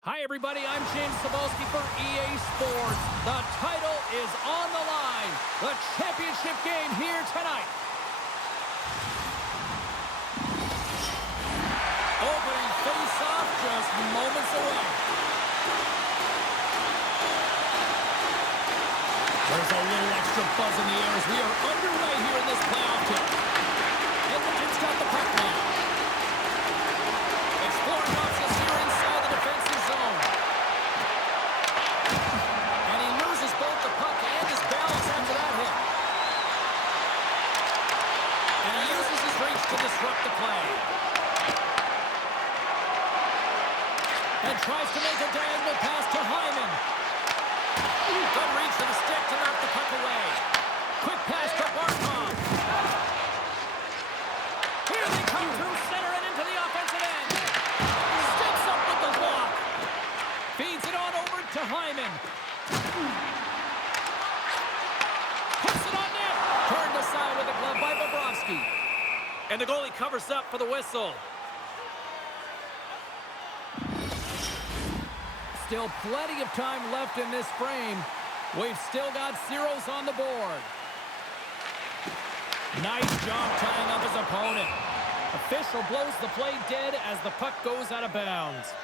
Hi, everybody. I'm James Cebulski for EA Sports. The title is on the line. The championship game here tonight. Opening face-off just moments away. There's a little extra buzz in the air as we are underway here in this playoff game. Edmonton's got the puck now. Exploring options here inside the defensive zone. And he loses both the puck and his balance after that hit. And he uses his reach to disrupt the play. And tries to make a diagonal pass to Hyman. Good reach to the stick to knock the puck away. Quick pass to Barkov. Here they come through center and into the offensive end. Steps up with the block. Feeds it on over to Hyman. Puts it on net. Turned aside with a glove by Bobrovsky. And the goalie covers up for the whistle. Still plenty of time left in this frame. We've still got zeros on the board. Nice job tying up his opponent. Official blows the play dead as the puck goes out of bounds.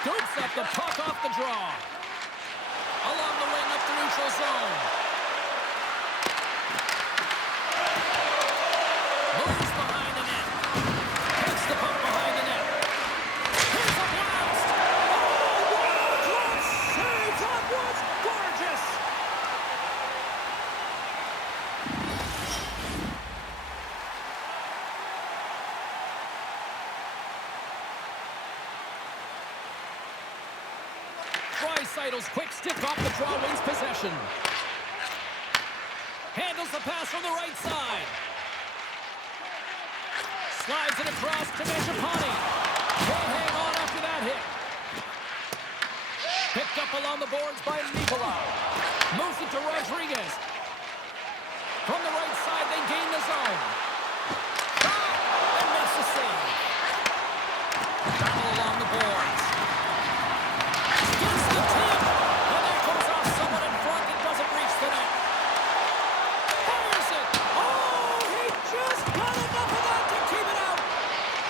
Scoops up the puck off the draw. Along the wing up the neutral zone. Moves behind the net. Hits the puck behind the net. Here's a blast. Oh, what a glove save! That was gorgeous. Draisaitel's quick stick off the draw wins possession. Handles the pass from the right side. Slides it across to Mangiapane. Can't hang on after that hit. Picked up along the boards by Nicolau. Moves it to Rodriguez. From the right side, they gain the zone. And makes the save. Battle along the boards. Gets the tip. And that goes off someone in front and doesn't reach the net. Fires it. Oh, he just got enough of that to keep it out.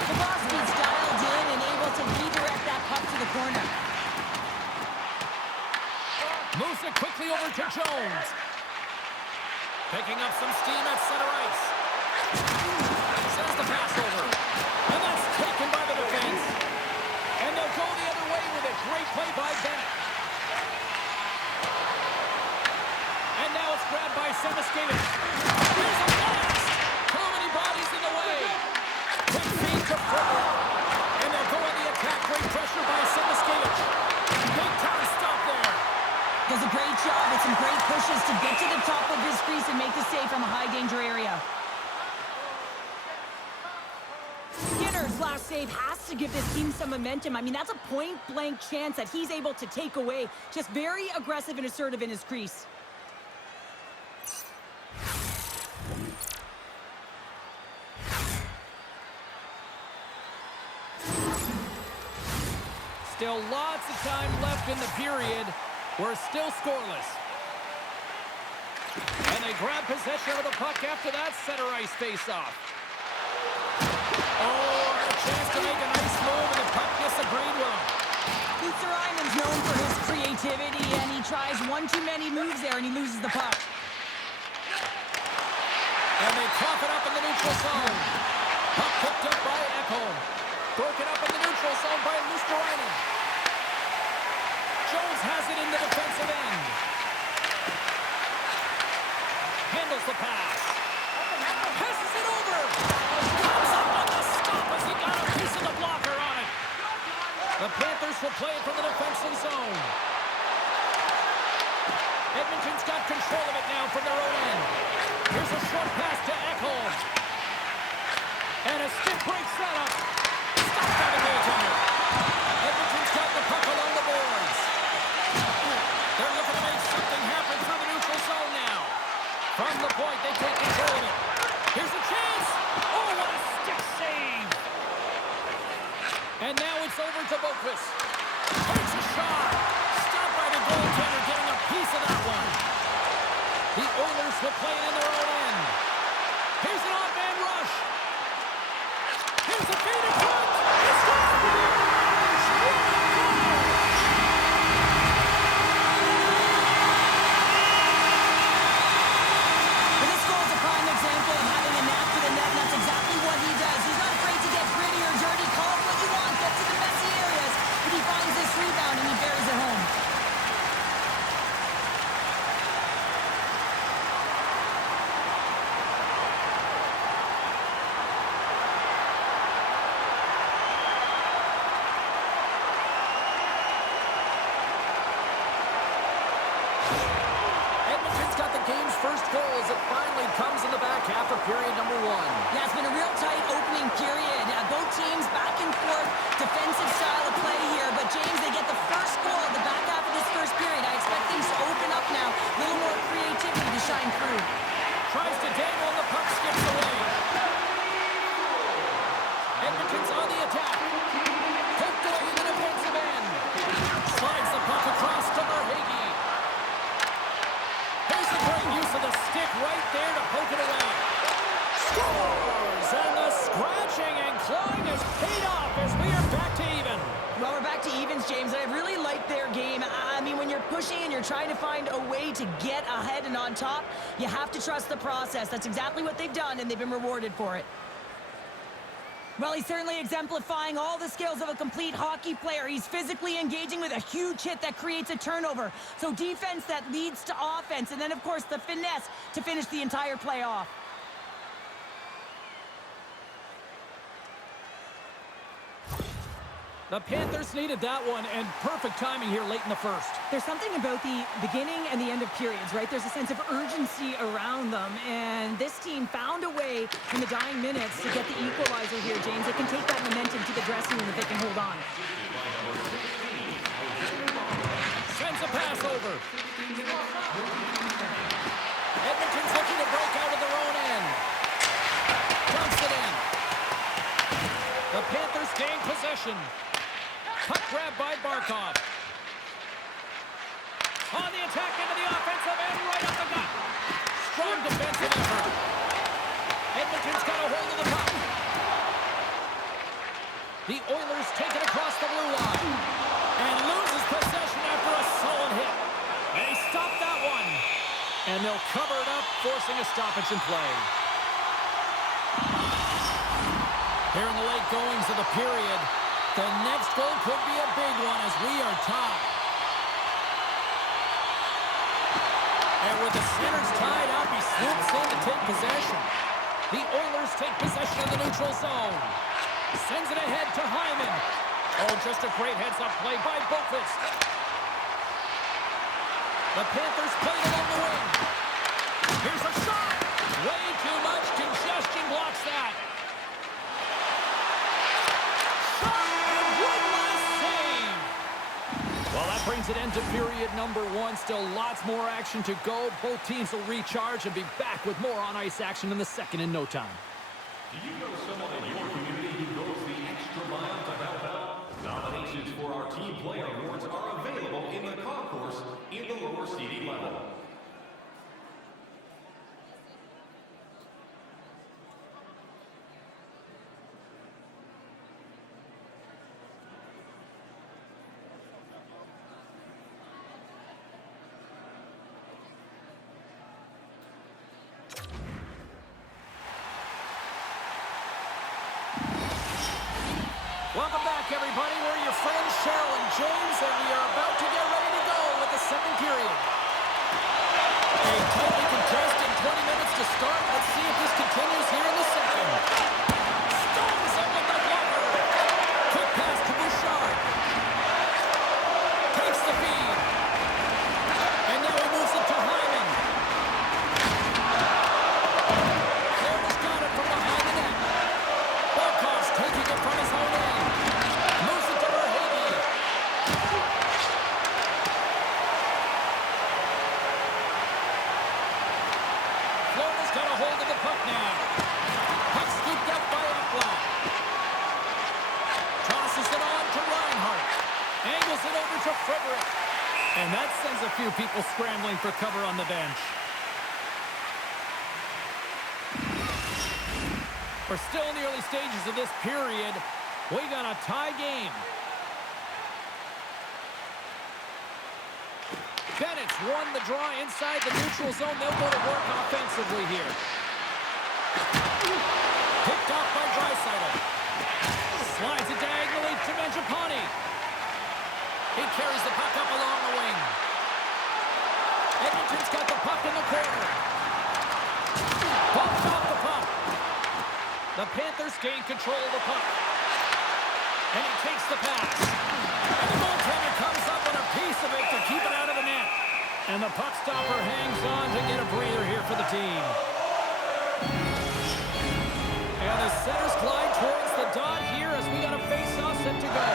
Bobrovsky's dialed in and able to redirect that puck to the corner. Moves it quickly over to Jones. Picking up some steam at center ice. Sends the pass over. And that's taken by the defense. And they'll go the other way with it. Great play by Bennett. And now it's grabbed by Semiskevich. Here's a blast. Too many bodies in the way. Quick feed to Frederick. And they'll go on the attack. Great pressure by Semiskevich. Big time stop there. Does a great job with some great pushes to get to the top of his crease and make the save from a high-danger area. Skinner's last save has to give this team some momentum. I mean, that's a point-blank chance that he's able to take away. Just very aggressive and assertive in his crease. Still lots of time left in the period. We're still scoreless. And they grab possession of the puck after that center ice face-off. Oh, a chance to make a nice move, and the puck disagreed with him. Hyman's known for his creativity, and he tries one too many moves there, and he loses the puck. And they cough it up in the neutral zone. Puck picked up by Ekholm. Broken up in the neutral zone by Luosterainen. Jones has it in the defensive end. Handles the pass. Passes it over. Comes up on the stop as he got a piece of the blocker on it. The Panthers will play it from the defensive zone. Edmonton's got control of it now from their own end. Here's a short pass to Ekholm. And a stick breaks that up. Stopped by the goaltender. Edmonton's got the puck along the boards. They're looking to make something happen. goaltender getting a piece of that one. The Oilers will play it in their own end. Here's an off-man rush. Here's a feed in front. He scores! This goal is a prime example of having a knack for the net, and that's exactly what he does. He's not afraid to get gritty or dirty, call it what you want, get to the messy areas, but he finds this rebound and he buries it home. Edmonton's got the game's first goal as it finally comes in the back half of period number 1. Yeah, it's been a real tight opening period. Both teams back and forth, defensive style of play here. But James, they get the first goal at the back half of this first period. I expect things to open up now. A little more creativity to shine through. Tries to dangle and the puck skips away. Edmonton's on the attack. Poked away in the defensive end. Slides the puck across to Verhaeghe. There's a great use of the stick right there to poke it away. Scores! And the scratching and clawing has paid off as we are back to even. Well, we're back to evens, James, and I really like their game. I mean, when you're pushing and you're trying to find a way to get ahead and on top, you have to trust the process. That's exactly what they've done, and they've been rewarded for it. Well, he's certainly exemplifying all the skills of a complete hockey player. He's physically engaging with a huge hit that creates a turnover. So defense that leads to offense, and then, of course, the finesse to finish the entire play off. The Panthers needed that one, and perfect timing here late in the first. There's something about the beginning and the end of periods, right? There's a sense of urgency around them, and this team found a way in the dying minutes to get the equalizer here, James. They can take that momentum to the dressing room if they can hold on. Sends a pass over. Edmonton's looking to break out of their own end. Dumps it in. The Panthers gain possession. Puck grab by Barkov. On the attack into the offensive end, right up the gut. Strong defensive effort. Edmonton's got a hold of the puck. The Oilers take it across the blue line. And loses possession after a solid hit. They stop that one. And they'll cover it up, forcing a stoppage in play. Here in the late goings of the period, the next goal could be a big one as we are tied. And with the centers tied up, he swoops in to take possession. The Oilers take possession of the neutral zone. Sends it ahead to Hyman. Oh, just a great heads-up play by Boqvist. The Panthers play it on the wing. Here's a shot. Way too much congestion blocks that. Well, that brings it into period number 1. Still lots more action to go. Both teams will recharge and be back with more on-ice action in the second in no time. Do you know someone in your community who goes the extra mile to help out? Nominations for our Team Player Awards are available in the concourse in the lower seating level. Welcome back, everybody. We're your friends, Cheryl and James, and we are about to get ready to go with the second period. A tightly contested 20 minutes to start. Let's see if this continues here in the second. Stones up with the blocker. Quick pass to Bouchard. Takes the feed. And now he moves it to Hyman. Florida's got it from behind the net. Barkov's taking it from his own end. Moves it to Verhaeghe. Florida's got a hold of the puck now. Puck scooped up by Ekblad. Tosses it on to Reinhart. Angles it over to Frederick. And that sends a few people scrambling for cover on the bench. We're still in the early stages of this period. We got a tie game. Bennett's won the draw inside the neutral zone. They'll go to work offensively here. Picked off by Draisaitl. Slides it diagonally to Mangiapane. He carries the puck up along the wing. Edmonton's got the puck in the corner. Bumped off the puck. The Panthers gain control of the puck. And he takes the pass. And the goaltender comes up with a piece of it to keep it out of the net. And the puck stopper hangs on to get a breather here for the team. And the centers glide towards the dot here as we got a face-off set to go.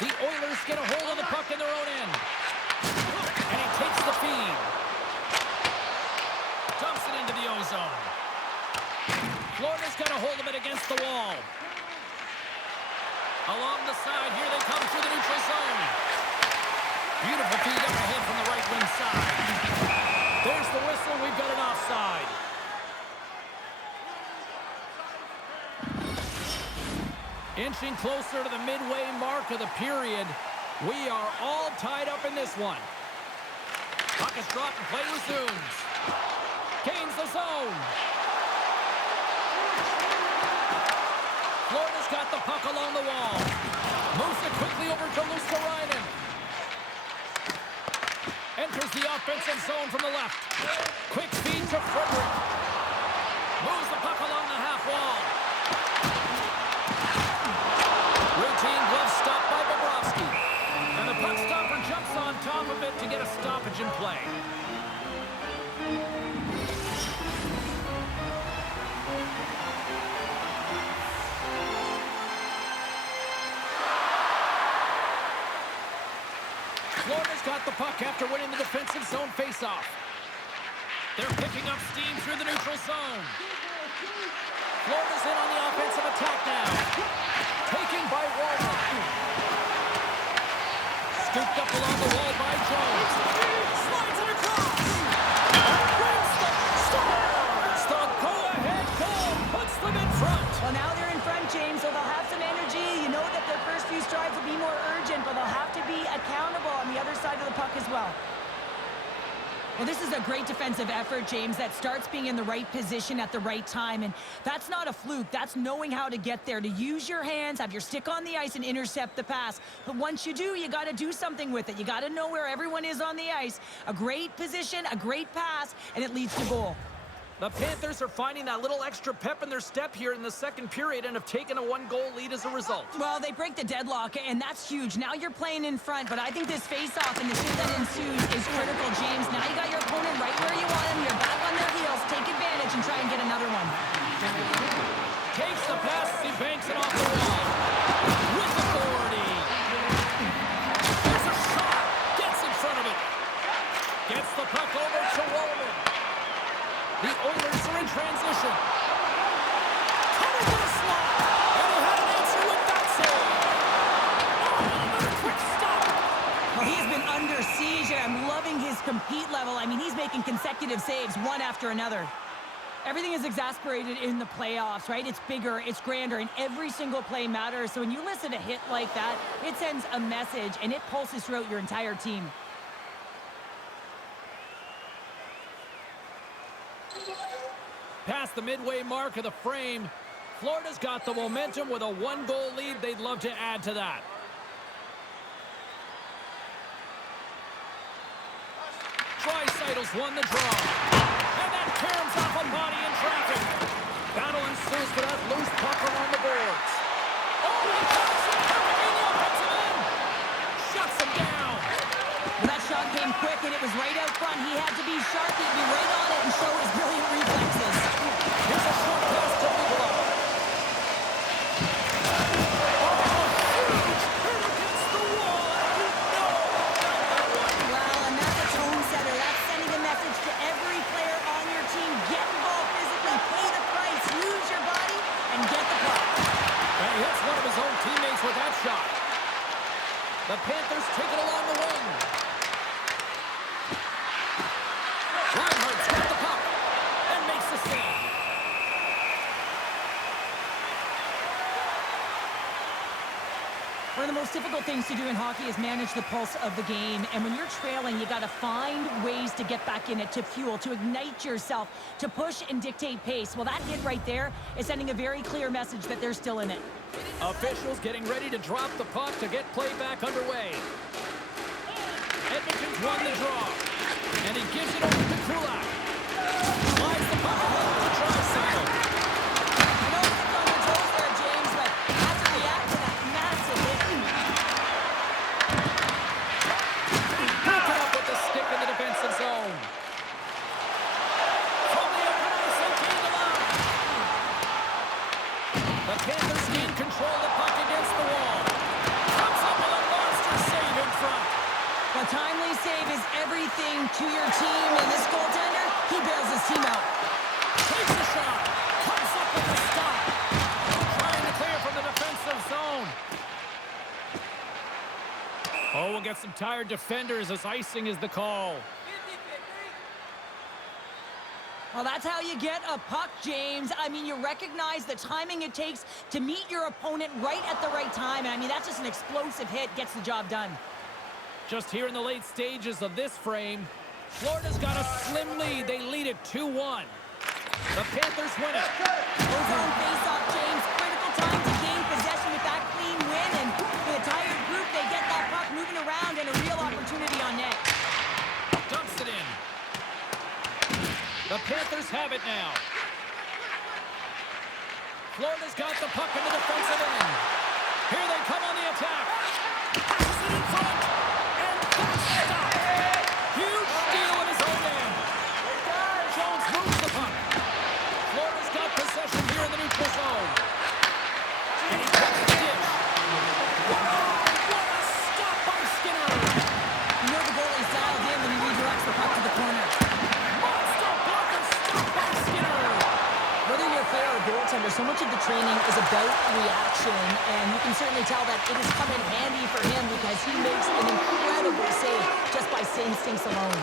The Oilers get a hold of the puck in their own end. And he takes the feed. Dumps it into the ozone. Florida's got a hold of it against the wall. Along the side, here they come through the neutral zone. Beautiful feed up ahead from the right wing side. There's the whistle. We've got an offside. Inching closer to the midway mark of the period. We are all tied up in this one. Puck is dropped and play resumes. Gains the zone. Florida's got the puck along the wall. Moves it quickly over to Luskarainen. Enters the offensive zone from the left. Quick feed to Frederick. Moves the puck along the half wall. Routine glove stop by Bobrovsky. And the puck stopper jumps on top of it to get a stoppage in play. Florida's got the puck after winning the defensive zone faceoff. They're picking up steam through the neutral zone. Florida's in on the offensive attack now. Taking by Walter. Scooped up along the wall by Jones. Slides it across. Brings the Stars. The go-ahead goal puts them in front. Well, now they're in front, James, so they'll have some energy. You know that their first few strides will be more urgent, but they'll have to be accountable on the other side of the puck as well. Well, this is a great defensive effort, James, that starts being in the right position at the right time. And that's not a fluke. That's knowing how to get there, to use your hands, have your stick on the ice, and intercept the pass. But once you do, you got to do something with it. You got to know where everyone is on the ice. A great position, a great pass, and it leads to goal. The Panthers are finding that little extra pep in their step here in the second period and have taken a one-goal lead as a result. Well, they break the deadlock, and that's huge. Now you're playing in front, but I think this face-off and the shit that ensues is critical, James. Now you got your opponent right where you want him. You're back on their heels. Take advantage and try and get another one. Takes the pass. He banks it off the wall. With authority. There's a shot. Gets in front of it. Gets the puck over to Walter. The Oilers are in transition. Coming to the slot. And he had an answer with that save. Oh, another quick stop. Well, he's been under siege, and I'm loving his compete level. I mean, he's making consecutive saves, one after another. Everything is exasperated in the playoffs, right? It's bigger, it's grander, and every single play matters. So when you listen to a hit like that, it sends a message, and it pulses throughout your entire team. Past the midway mark of the frame, Florida's got the momentum with a one-goal lead. They'd love to add to that. Draisaitl's won the draw. And that caroms off a body in traffic. Battle ensues for that loose puck along the boards. Oh, he cuts it perfectly in the offensive end. Shuts him down. Well, that shot came quick, and it was right out front. He had to be sharp. He'd be right on it and show his brilliant reflexes. Here's a short pass to Bigelow. Oh, huge hit against the wall. And you know that one. Well, and that's a tone setter. That's sending a message to every player on your team. Get involved physically, pay the price, use your body, and get the puck. And he hits one of his own teammates with The Panthers take it along the wing. Reinhardt's got the puck and makes the save. One of the most difficult things to do in hockey is manage the pulse of the game. And when you're trailing, you got to find ways to get back in it, to fuel, to ignite yourself, to push and dictate pace. Well, that hit right there is sending a very clear message that they're still in it. Officials getting ready to drop the puck to get play back underway. Edmonton's won the draw. And he gives it over to Kulak. Slides the puck over to Draisaitl. I know it's on your toes there, James, but have to react to that massive hit. Broken up with the stick in the defensive zone. From the open ice, okay to line. The Panthers gain control of the puck against the wall. Comes up with a monster save in front. A timely save is everything to your team, and this goaltender, he bails his team out. Takes a shot. Comes up with a stop. Trying to clear from the defensive zone. Oh, we'll get some tired defenders as icing is the call. Well, that's how you get a puck, James. I mean, you recognize the timing it takes to meet your opponent right at the right time. And I mean, that's just an explosive hit, gets the job done. Just here in the late stages of this frame, Florida's got a slim lead. They lead it 2-1. The Panthers win it. Goes on face-off, James. Critical time to gain possession with that clean win. And for the tired group, they get that puck moving around and a real opportunity on net. Dumps it in. The Panthers have it now. Florida's got the puck in the defensive end. Here they come on the attack. Passes it in front. And that's stopped. Huge steal in his own end. Jones moves the puck. Florida's got possession here in the neutral zone. And he cuts the dish. What a stop by Skinner. You know the goalie's dialed in when he redirects the puck to the corner. Monster blocker stop by Skinner. Whether you're a player or goaltender, so much of the training is about reaction, and you can certainly tell that it has come in handy for him because he makes an incredible save just by instincts alone.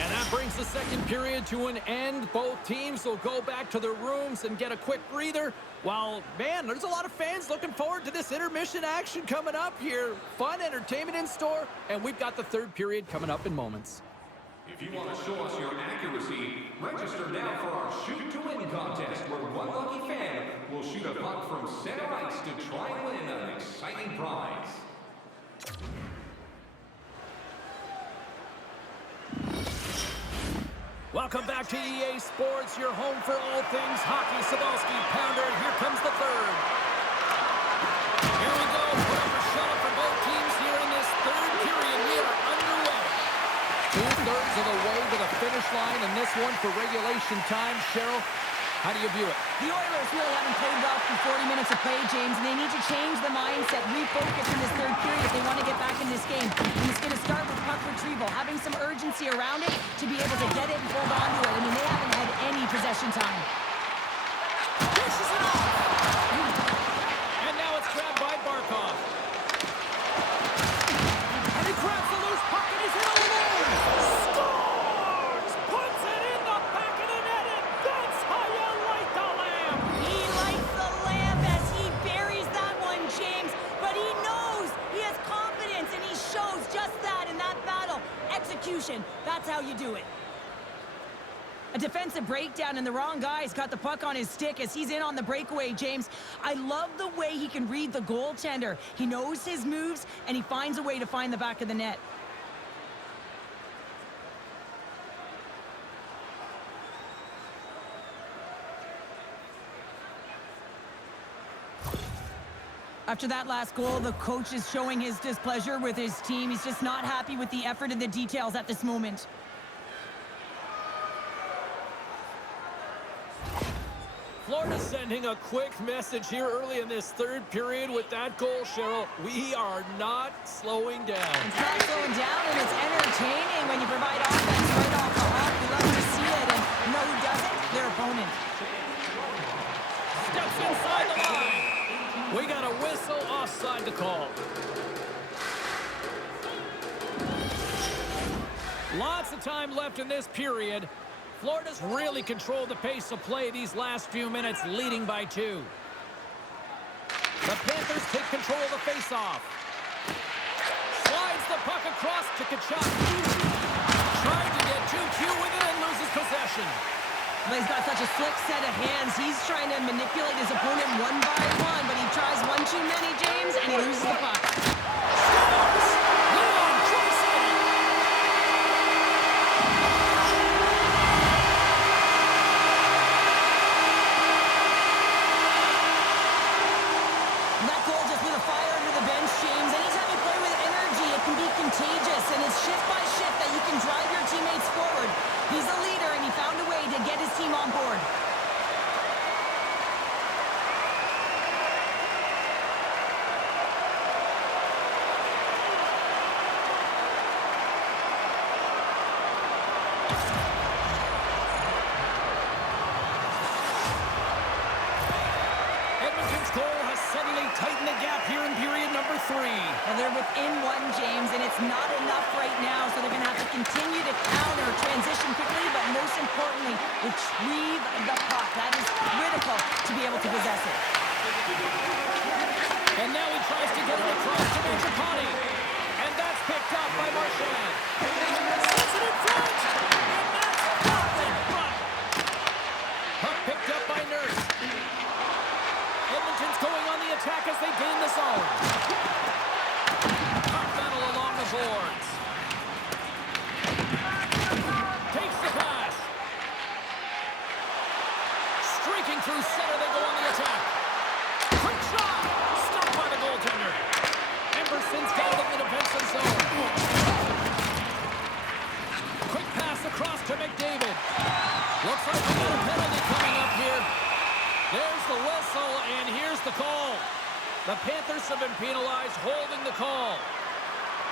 And that brings the second period to an end. Both teams will go back to their rooms and get a quick breather. While, man, there's a lot of fans looking forward to this intermission action coming up here. Fun entertainment in store, and we've got the third period coming up in moments. If you want to show us your accuracy, register now for our Shoot to Win contest, where one lucky fan will shoot a puck from center ice to try and win an exciting prize. Welcome back to EA Sports, your home for all things hockey. Sadowski, Pounder, and here comes the third. Here we go, put up a shot for both teams here in this third period. We are underway. 2/3 of the way to the finish line, and this one for regulation time. Cheryl, how do you view it? The Oilers really haven't played well for 40 minutes of play, James, and they need to change the mindset, refocus in this third period if they want to get back in this game. And it's going to start with puck retrieval, having some urgency around it to be able to get it and hold on to it. I mean, they haven't had any possession time. Pushes it off. And now it's grabbed by Barkov. And he grabs the loose puck and he's in on the lane. Scores! Puts it in the back of the net, and that's how you light the lamp. He lights the lamp as he buries that one, James, but he knows he has confidence, and he shows just that in that battle. Execution, that's how you do it. A defensive breakdown, and the wrong guy's got the puck on his stick as he's in on the breakaway, James. I love the way he can read the goaltender. He knows his moves, and he finds a way to find the back of the net. After that last goal, the coach is showing his displeasure with his team. He's just not happy with the effort and the details at this moment. Florida sending a quick message here early in this third period with that goal, Cheryl. We are not slowing down. It's not slowing down, and it's entertaining when you provide offense right off the hop. We love to see it, and you know who does it? Their opponent. Steps inside the line. We got a whistle offside to call. Lots of time left in this period. Florida's really controlled the pace of play these last few minutes, leading by 2. The Panthers take control of the faceoff. Slides the puck across to Kachuk. Trying to get too cute with it and loses possession. Well, he's got such a slick set of hands. He's trying to manipulate his opponent one by one, but he tries one too many, James, and he loses the puck. Scores! Leon Draisaitl! And that goal just lit a fire under the bench, James. Anytime you play with energy, it can be contagious, and it's shift by shift that you can drive your teammates forward. He's a leader, and he found a way to get his team on board. Edmonton's goal has suddenly tightened the gap here in period number 3. Well, they're within 1, James, and it's not enough right now, so they're going to have to continue to counter, transition quickly, but most importantly, retrieve the puck. That is critical to be able to possess it. And now he tries to get it across to Mangiapane. And that's picked up by Marchand. Sets it in front! And that's blocked in front! Puck picked up by Nurse. Edmonton's going on the attack as they gain the zone. Puck battle along the boards. Takes the pass. Streaking through center, they go on the attack. Quick shot! Stopped by the goaltender. Emerson's got it in the defensive zone. Quick pass across to McDavid. Looks like we got a penalty coming up here. There's the whistle, and here's the call. The Panthers have been penalized, holding the call.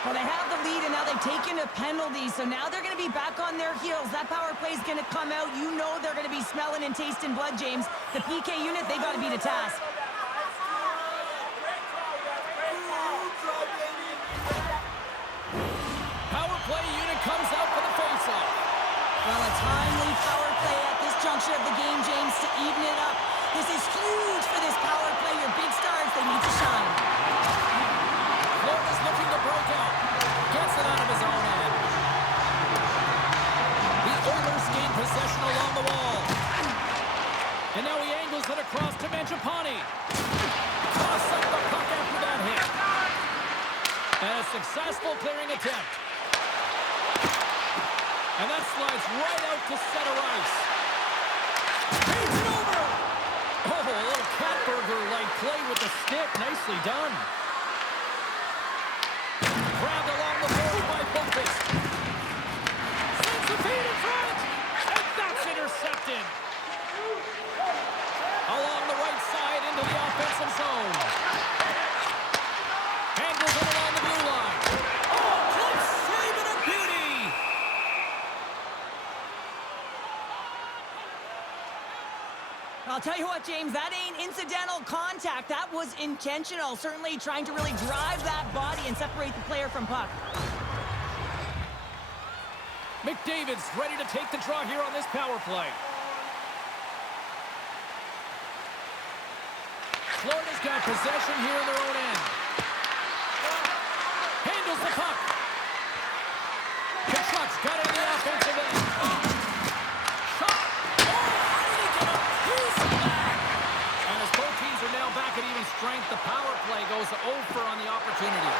Well, they have the lead, and now they've taken a penalty, so now they're going to be back on their heels. That power play is going to come out. You know they're going to be smelling and tasting blood, James. The PK unit, they've got to beat a task. Power play unit comes out for the faceoff. Well, a timely power play at this juncture of the game, James, to even it up. This is huge for this power play. Your big stars, they need to shine. Florida's looking to break out. Gets it out of his own end. The Oilers gain possession along the wall. And now he angles it across to Mangiapane. Toss up the puck after that hit. And a successful clearing attempt. And that slides right out to center ice. Paints it over! Oh, a little Catburger-like play with the stick. Nicely done. Grabbed along the board by Bumpus. Sends the feed in front. And that's intercepted. Along the right side into the offensive zone. Handles it along the blue line. Oh, close save and a beauty. I'll tell you what, James, that ain't incidental contact. That was intentional. Certainly trying to really drive that body and separate the player from puck. McDavid's ready to take the draw here on this power play. Florida's got possession here in their own end. Handles the puck. Kachuk's got it in the offensive end. Shot. Oh, how did he get a piece of that? And as both teams are now back at even strength, the power play goes over on the opportunity.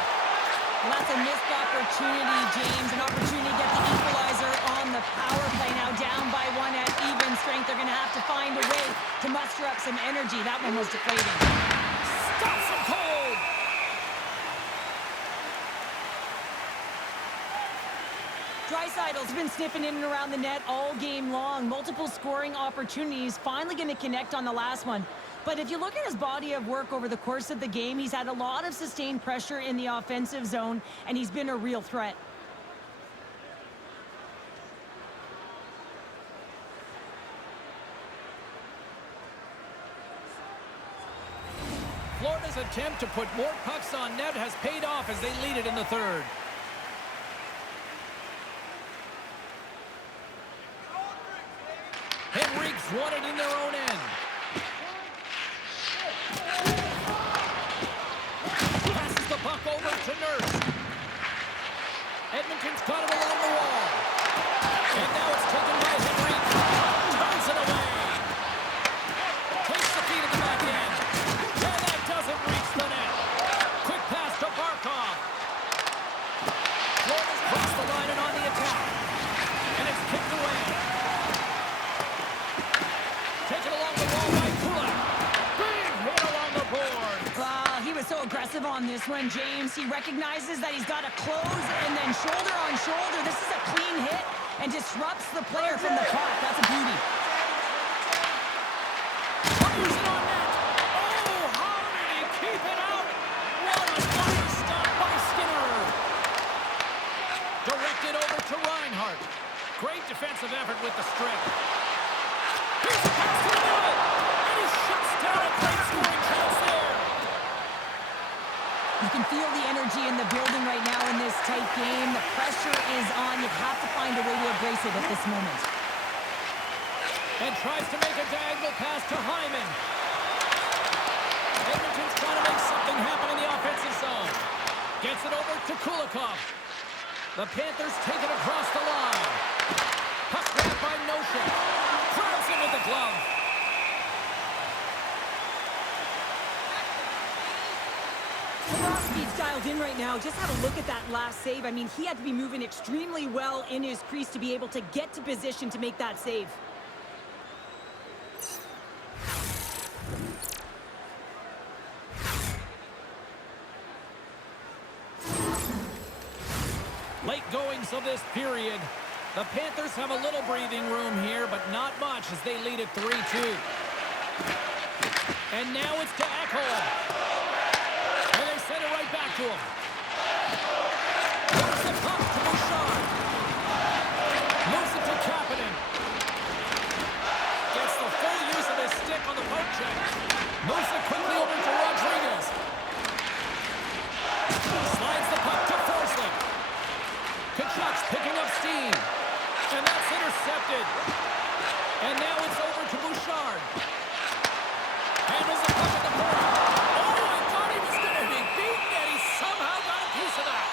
Well, that's a missed opportunity, James. An opportunity to get the equalizer on the power play. Now down by 1 at even strength. They're going to have to find a way to muster up some energy. That one was deflating. Stops him cold. Draisaitl's been sniffing in and around the net all game long. Multiple scoring opportunities. Finally going to connect on the last one. But if you look at his body of work over the course of the game, he's had a lot of sustained pressure in the offensive zone, and he's been a real threat. Florida's attempt to put more pucks on net has paid off as they lead it in the third. Henriques won it in their own end. Passes the puck over to Nurse. Edmonton's got it along the wall. And now it's taken by Henrique. Turns it away. Takes the feed at the back end. And that doesn't reach the net. Quick pass to Barkov. Florida's crossed the line and on the attack. And it's kicked away. Taken along the wall by Kulak. Big hit along the board. He was so aggressive on this one, James. He recognizes that he's got to close and then shoulder on shoulder. This is a clean hit and disrupts the player from the puck. That's a beauty. Fires it on net. Oh, how did he keep it out? What a nice stop by Skinner. Directed over to Reinhart. Great defensive effort with the strike. Here's the pass to the middle. And he shuts down a great scoring chance there. You can feel the energy in the building right now in this tight game. The pressure is on. You have to find a way to embrace it at this moment. And tries to make a diagonal pass to Hyman. Edmonton's trying to make something happen in the offensive zone. Gets it over to Kulikov. The Panthers take it across the line. Puck grabbed by Noshik. Grabs it with the glove. Speed's dialed in right now. Just have a look at that last save. I mean, he had to be moving extremely well in his crease to be able to get to position to make that save. Late goings of this period. The Panthers have a little breathing room here, but not much as they lead it 3-2. And now it's to Ekholm. And they send it right back to him. There's the puck to Bouchard. Moves it to Kapanen. Gets the full use of his stick on the poke check. Moves it quickly over to Rodriguez. Slides the puck to Forsling. Kachuk's picking up steam. And that's intercepted. And now it's over to Bouchard. Handles the puck at the point. Oh, I thought he was going to be beaten, and he somehow got a piece of that.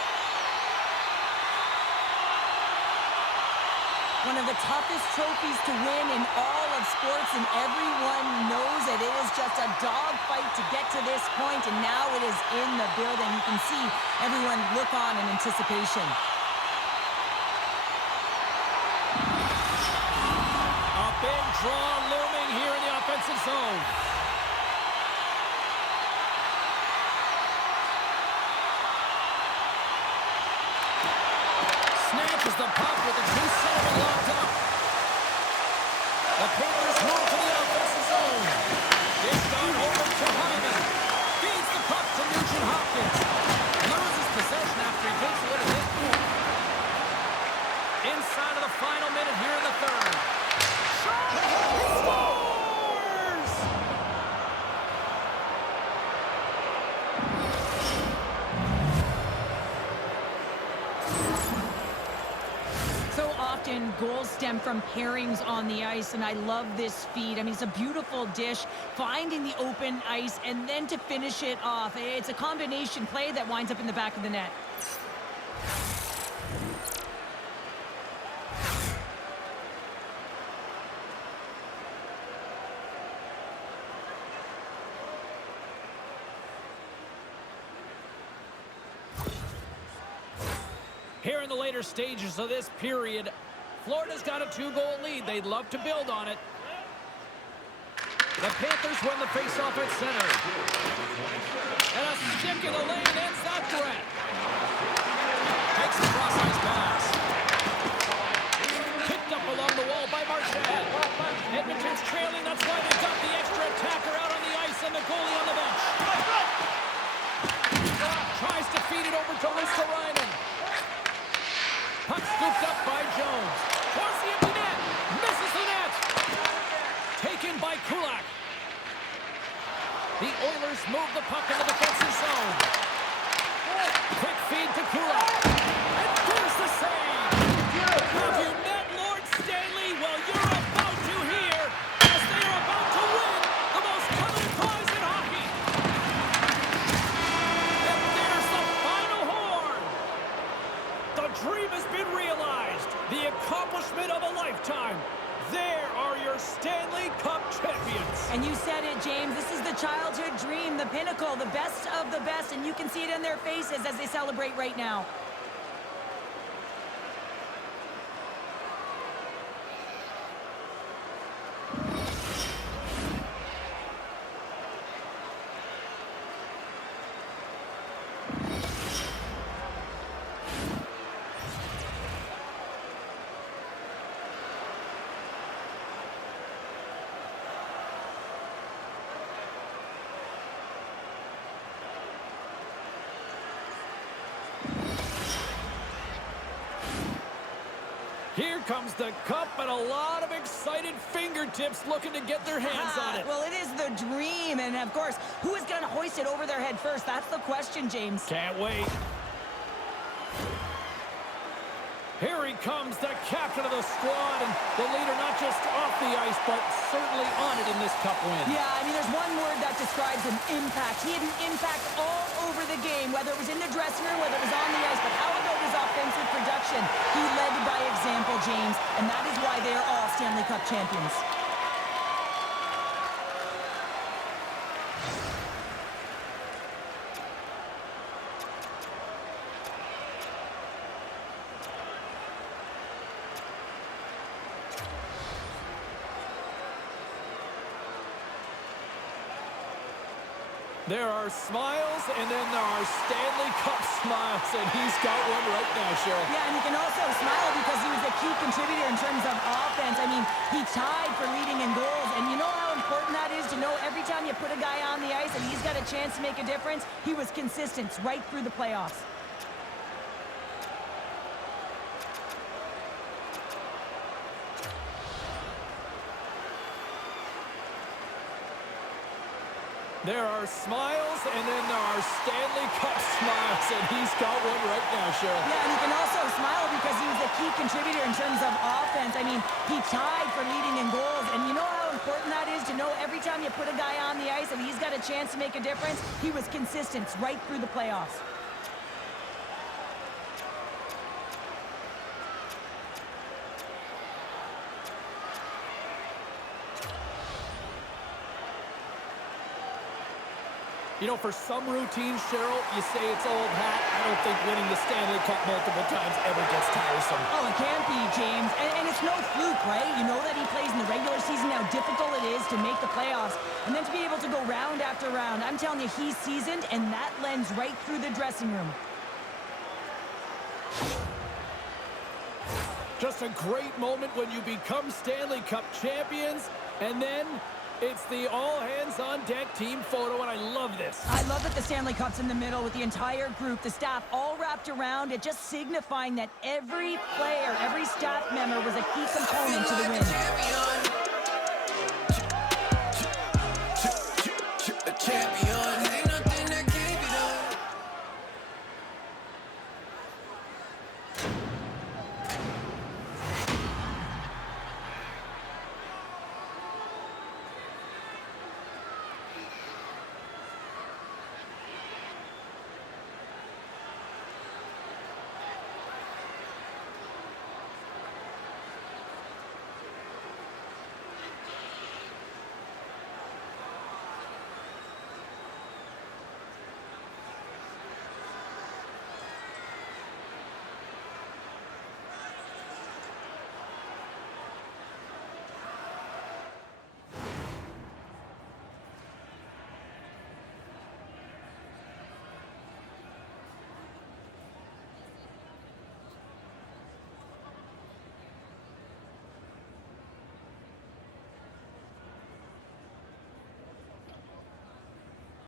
One of the toughest trophies to win in all of sports, and everyone knows it is just a dogfight to get to this point, and now it is in the building. You can see everyone look on in anticipation. A big draw looming here in the offensive zone. Snatches the puck with the two centermen locked up. The Panthers move to the offensive zone. It's gone over to Hyman. Feeds the puck to Nugent Hopkins. Loses possession after he takes a little hit. Inside of the final minute here in the third. He scores! So often goals stem from pairings on the ice, and I love this feed. I mean, it's a beautiful dish, finding the open ice, and then to finish it off. It's a combination play that winds up in the back of the net. Here in the later stages of this period, Florida's got a 2-goal lead. They'd love to build on it. The Panthers win the faceoff at center. And a stick in the lane ends that threat. Takes the cross-ice pass. Picked up along the wall by Marchand. Edmonton's trailing. That's why they got the extra attacker out on the ice and the goalie on the bench. Tries to feed it over to Ristolainen. Puck scooped up by Jones. Towards the empty net. Misses the net. Taken by Kulak. The Oilers move the puck in the defensive zone. Quick feed to Kula. And there's the save. Have you met Lord Stanley? Well, you're about to hear as they are about to win the most coveted prize in hockey. And there's the final horn. The dream has been realized. The accomplishment of a lifetime. There are your Stanley Cup champions. And you said it, James. This is the childhood dream, the pinnacle, the best of the best, and you can see it in their faces as they celebrate right now. Here comes the cup and a lot of excited fingertips looking to get their hands on it. Well, it is the dream, and of course, who is going to hoist it over their head first? That's the question, James. Can't wait. Here he comes, the captain of the squad, and the leader not just off the ice, but certainly on it in this cup win. Yeah, I mean, there's one word that describes him, impact. He had an impact all over the game, whether it was in the dressing room, whether it was on the ice, but how about his offensive production? He led by example, James, and that is why they are all Stanley Cup champions. There are smiles, and then there are Stanley Cup smiles, and he's got one right now, Cheryl. Yeah, and he can also smile because he was a key contributor in terms of offense. I mean, he tied for leading in goals, and you know how important that is to know every time you put a guy on the ice and he's got a chance to make a difference? He was consistent right through the playoffs. There are smiles, and then there are Stanley Cup smiles, and he's got one right now, Cheryl. Yeah, and he can also smile because he was a key contributor in terms of offense. I mean, he tied for leading in goals, and you know how important that is to know every time you put a guy on the ice and he's got a chance to make a difference? He was consistent right through the playoffs. You know, for some routines, Cheryl, you say it's old hat. I don't think winning the Stanley Cup multiple times ever gets tiresome. Oh, it can't be, James. And it's no fluke, right? You know that he plays in the regular season, how difficult it is to make the playoffs. And then to be able to go round after round, I'm telling you, he's seasoned, and that lends right through the dressing room. Just a great moment when you become Stanley Cup champions, and then it's the all-hands-on-deck team photo, and I love this. I love that the Stanley Cup's in the middle with the entire group, the staff all wrapped around it, just signifying that every player, every staff member was a key component to the win.